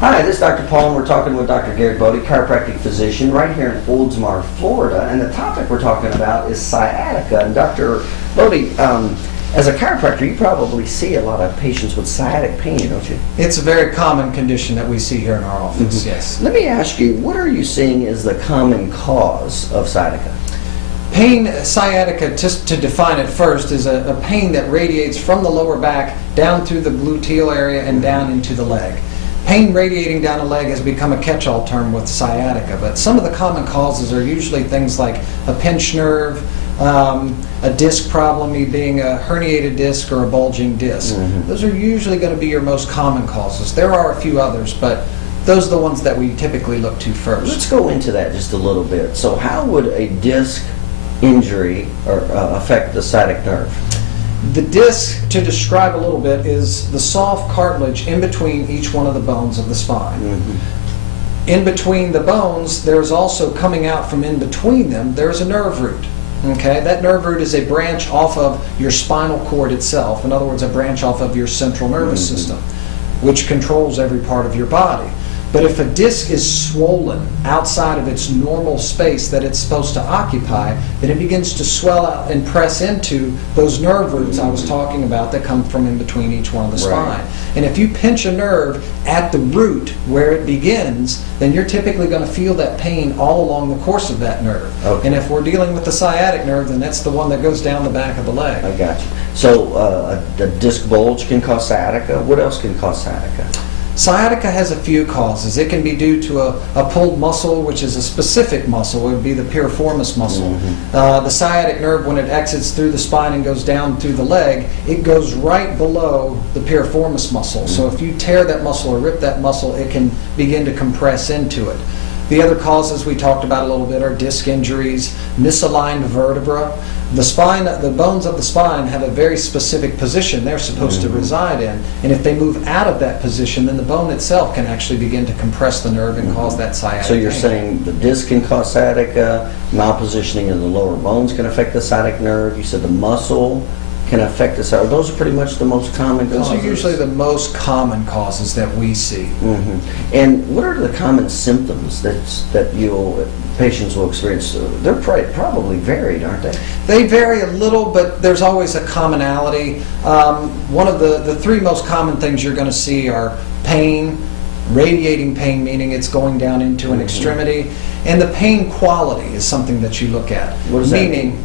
Hi, this is Dr. Paul, and we're talking with Dr. Garrett Bode, chiropractic physician, right here in Oldsmar, Florida. And the topic we're talking about is sciatica. And Dr. Bode, as a chiropractor, you probably see a lot of patients with sciatic pain, don't you? It's a very common condition that we see here in our office, yes. Let me ask you, what are you seeing as the common cause of sciatica? Pain, sciatica, just to define it first, is a pain that radiates from the lower back down through the gluteal area and down into the leg. Pain radiating down the leg has become a catch-all term with sciatica, but some of the common causes are usually things like a pinched nerve, a disc problem, being a herniated disc or a bulging disc. Those are usually going to be your most common causes. There are a few others, but those are the ones that we typically look to first. Let's go into that just a little bit. So how would a disc injury affect the sciatic nerve? The disc, to describe a little bit, is the soft cartilage in between each one of the bones of the spine. In between the bones, there's also coming out from in between them, there's a nerve root. Okay, that nerve root is a branch off of your spinal cord itself. In other words, a branch off of your central nervous system, which controls every part of your body. But if a disc is swollen outside of its normal space that it's supposed to occupy, then it begins to swell out and press into those nerve roots I was talking about that come from in between each one of the spine. And if you pinch a nerve at the root where it begins, then you're typically going to feel that pain all along the course of that nerve. And if we're dealing with the sciatic nerve, then that's the one that goes down the back of the leg. I got you. So a disc bulge can cause sciatica. What else can cause sciatica? Sciatica has a few causes. It can be due to a pulled muscle, which is a specific muscle. It would be the piriformis muscle. The sciatic nerve, when it exits through the spine and goes down through the leg, it goes right below the piriformis muscle. So if you tear that muscle or rip that muscle, it can begin to compress into it. The other causes we talked about a little bit are disc injuries, misaligned vertebra. The spine, the bones of the spine have a very specific position they're supposed to reside in, and if they move out of that position, then the bone itself can actually begin to compress the nerve and cause that sciatic So you're pain. saying the disc can cause sciatica, malpositioning of the lower bones can affect the sciatic nerve, you said the muscle can affect the sciatic. Those are pretty much the most common causes. Those are usually the most common causes that we see. And what are the common symptoms that patients will experience? They're probably varied, aren't they? They vary a little, but there's always a commonality. One of the three most common things you're going to see are pain, radiating pain, meaning it's going down into an extremity, and the pain quality is something that you look at. What does that mean?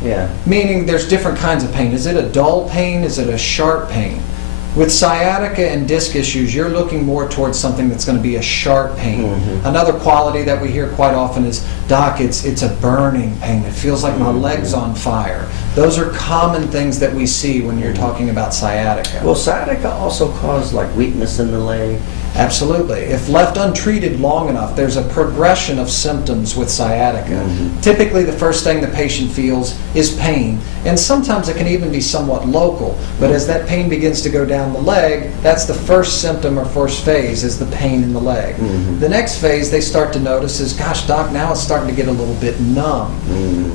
Meaning there's different kinds of pain. Is it a dull pain? Is it a sharp pain? With sciatica and disc issues, you're looking more towards something that's going to be a sharp pain. Another quality that we hear quite often is, Doc, it's a burning pain. It feels like my leg's on fire. Those are common things that we see when you're talking about sciatica. Will sciatica also cause like weakness in the leg? Absolutely. If left untreated long enough, there's a progression of symptoms with sciatica. Typically, the first thing the patient feels is pain, and sometimes it can even be somewhat local. But as that pain begins to go down the leg, that's the first symptom or first phase, is the pain in the leg. The next phase they start to notice is, gosh, Doc, now it's starting to get a little bit numb.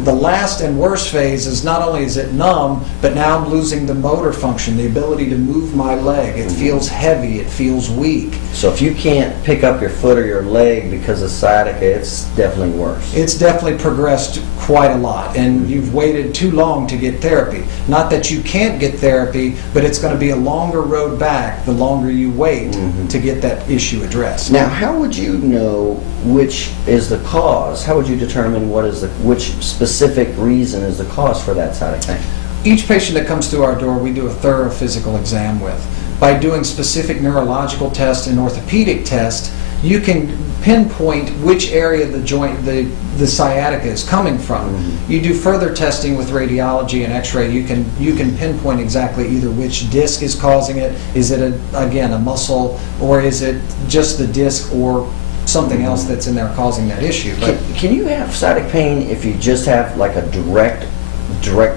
The last and worst phase is not only is it numb, but now I'm losing the motor function, the ability to move my leg. It feels heavy, it feels weak. So if you can't pick up your foot or your leg because of sciatica, it's definitely worse. It's definitely progressed quite a lot, and you've waited too long to get therapy. Not that you can't get therapy, but it's going to be a longer road back the longer you wait to get that issue addressed. Now, how would you know which is the cause? How would you determine which specific reason is the cause for that sciatic pain? Each patient that comes through our door, we do a thorough physical exam with. By doing specific neurological tests and orthopedic tests, you can pinpoint which area of the joint the sciatica is coming from. You do further testing with radiology and x-ray, you can pinpoint exactly either which disc is causing it. Is it, again, a muscle, or is it just the disc or something else that's in there causing that issue? But Can you have sciatic pain if you just have like a direct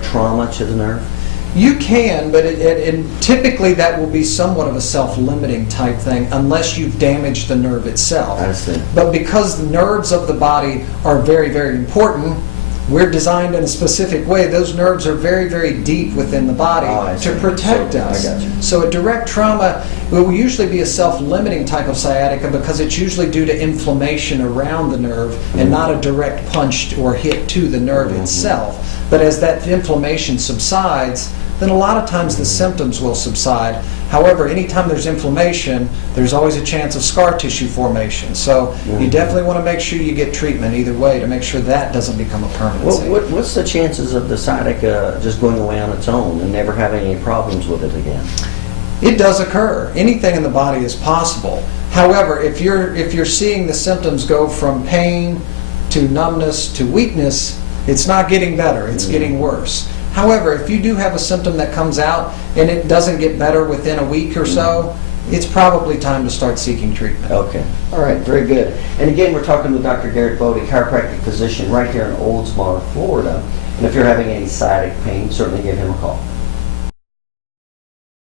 trauma to the nerve? You can, but typically that will be somewhat of a self-limiting type thing unless you've damaged the nerve itself. I see. But because the nerves of the body are very, very important, we're designed in a specific way. Those nerves are very, very deep within the body I to see. protect So, us. I got you. So a direct trauma will usually be a self-limiting type of sciatica because it's usually due to inflammation around the nerve and not a direct punch or hit to the nerve itself. But as that inflammation subsides, then a lot of times the symptoms will subside. However, anytime there's inflammation, there's always a chance of scar tissue formation. So you definitely want to make sure you get treatment either way to make sure that doesn't become a permanency. What's the chances of the sciatica just going away on its own and never having any problems with it again? It does occur. Anything in the body is possible. However, if you're seeing the symptoms go from pain to numbness to weakness, it's not getting better, it's getting worse. However, if you do have a symptom that comes out and it doesn't get better within a week or so, it's probably time to start seeking treatment. Okay. All right. Very good. And again, we're talking with Dr. Garrett Bode, chiropractic physician right here in Oldsmar, Florida. And if you're having any sciatic pain, certainly give him a call.